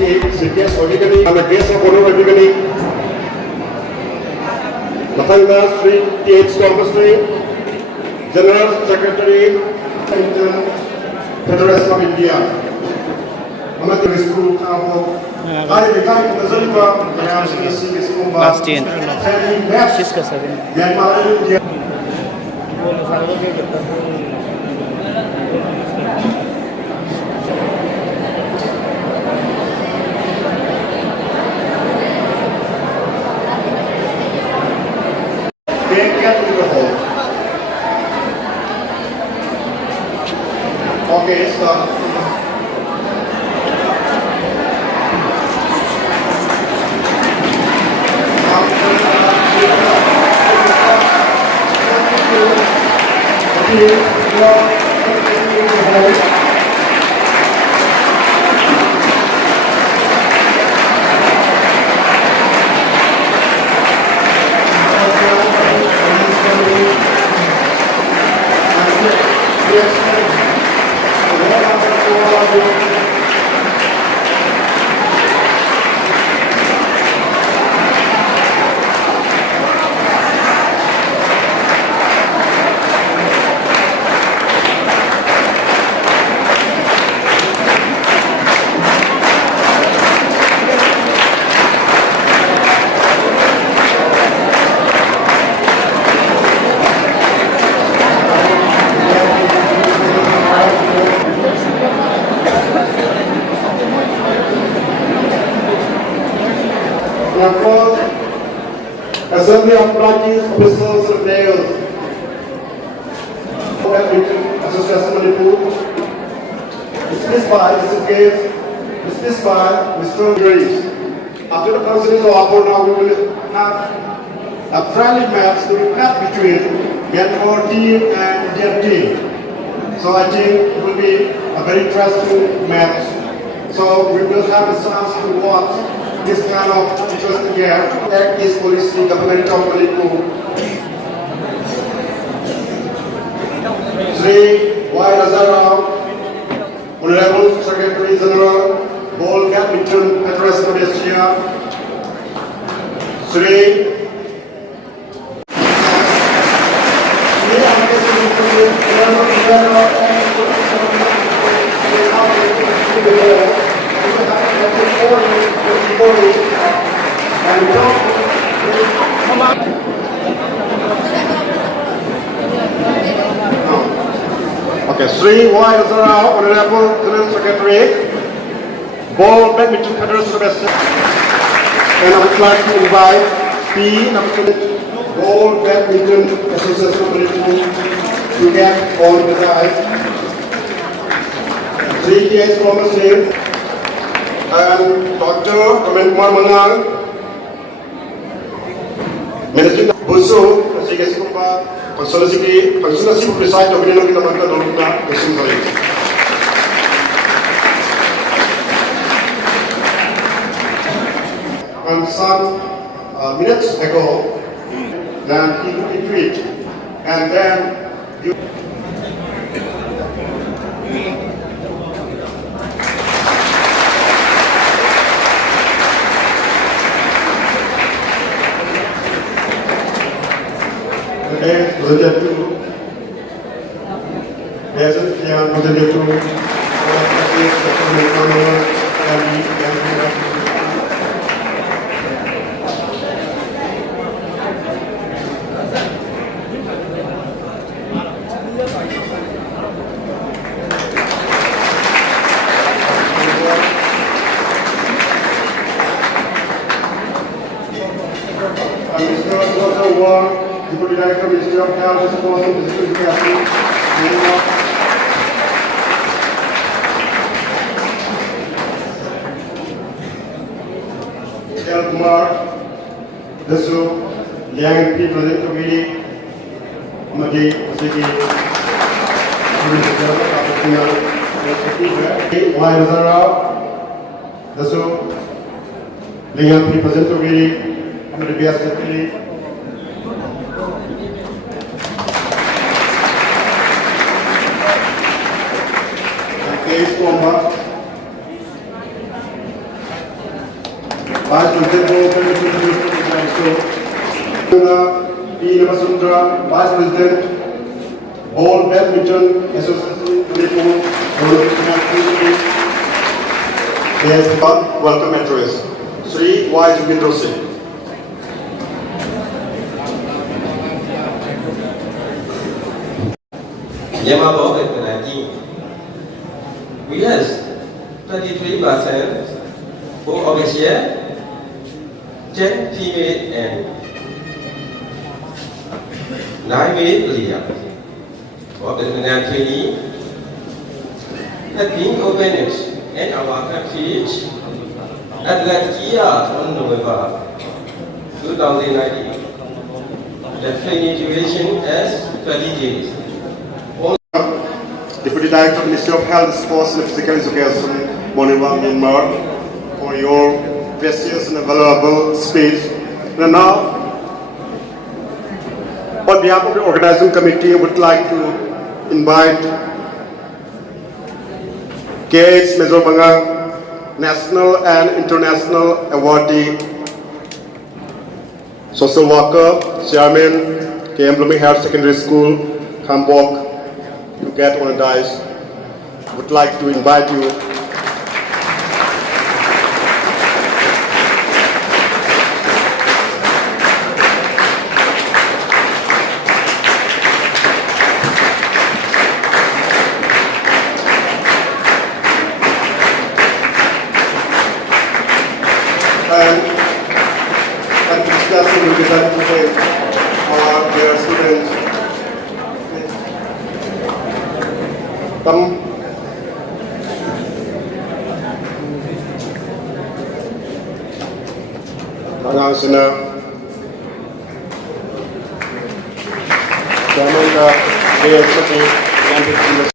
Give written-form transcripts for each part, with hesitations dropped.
University, CTS Organic, I'm a guest of Honor Organic. Matanga Street, TH Thomas Street, General Secretary, Federation of India. Amateur School, KHANGABOK. I became the Zaliba, the Last 10. Myanmar, India. They get to the hole. Okay, stop. Assembly of Practice Officers and Mayors, Association Manipur, dismissed by Mr. Case, dismissed by Mr. Grace. After the proceedings are over, now we will have a friendly match to be met between Myanmar team and Indian team. So I think it will be a very interesting match. So we will have a chance to watch this kind of interesting game. Act is policy government of Manipur. Sri Y. Razarao, Honorable Secretary General, Ball Badminton Federation of Asia, Sri Okay, Sri Y. Razarao, Honorable General Secretary, Ball Badminton Federation of Asia, and I would like to invite P. Ball Badminton Association of Manipur to get on the side. Sri K.H. Thomas and Dr. Manipur Managing Busu, Sagaing Kumpa, Consultancy preside of the Namaka Doluna, the Singali. And some minutes ago, then he took a tweet, and then you. Begitu, biasa yang begitu, Deputy Director, Ministry of Health, Supporting Physical Education, Kumar, Dasu, Liang P. President Committee, Madi, Sigi, Y. Razarao, Dasu, Liang P. President Committee, Madi, BS Case Combat, Vice President, Ball Badminton Association, Manipur, yes, welcome address. Sri Y. Jugindra Singh. Myanmar Ball Badminton witnessed 33% for official 10 female and 9 male players. For Badminton training had been opened in our country at last year on November 2019. The training duration is 20 days. Deputy Director, Ministry of Health, Sports and Physical Education, Myanmar, Myanmar, for your precious and valuable space. And now, on behalf of the organizing committee, I would like to invite KH Major Bangang, National and International Awardee, Social Worker, Chairman, KM Blooming Higher Secondary School, KHANGABOK, to get on a dais. Would like to invite you. And discussing will be done today our dear students. Come. Mangang sina. Chairman ka KHANGABOK Olympic.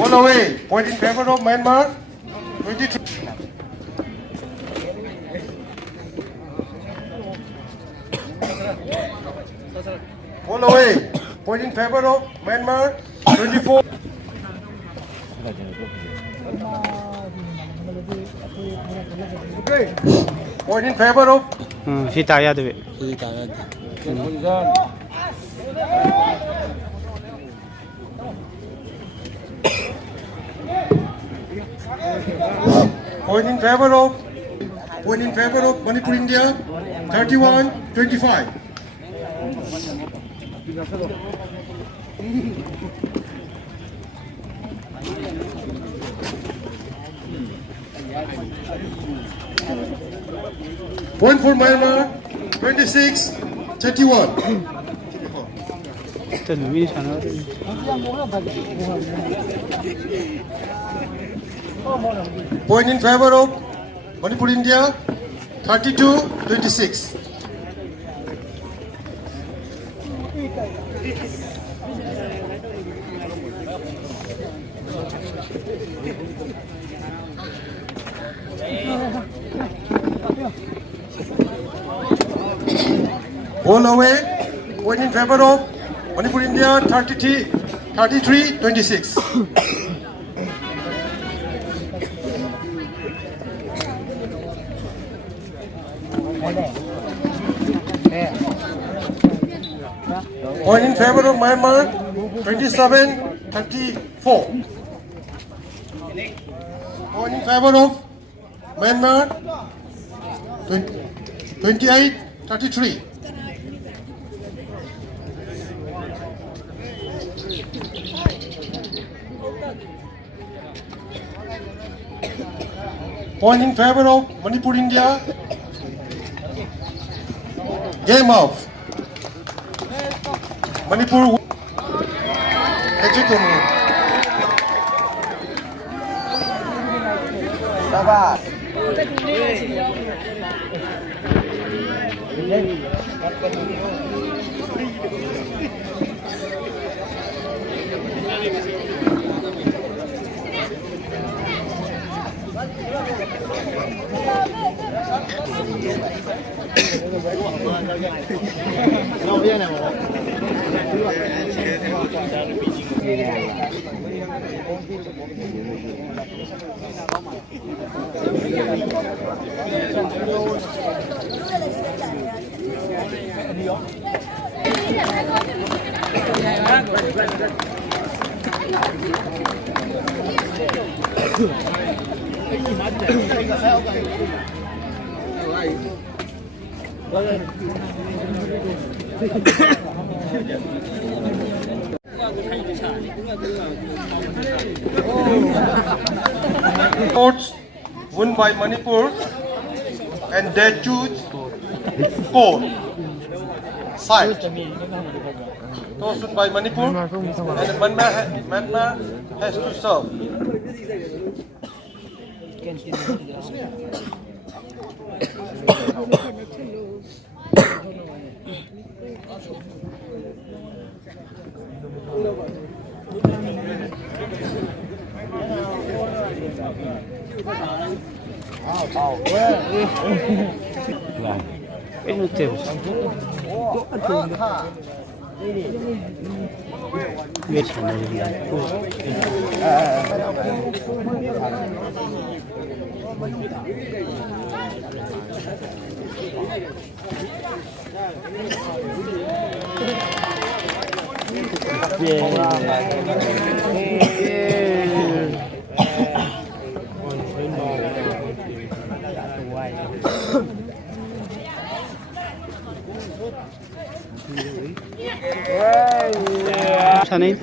All away. Point in favor of Myanmar. 22. All away. Point in favor of Myanmar. 24. Okay. Point in favor of. Hitaya debe. Point in favor of Manipur, India. 31-25. Point for Myanmar. 26-31. Point in favor of Manipur, India. 32-26. All away. Point in favor of Manipur, India. 33-26. Point in favor of Myanmar, 27-34. Point in favor of Myanmar, 28-33. Point in favor of Manipur, India. Game off. Manipur. Sports won by Manipur and they choose court side. Toss won by Manipur and Myanmar has to serve. Cái nước tiểu biết sản này Sagaing.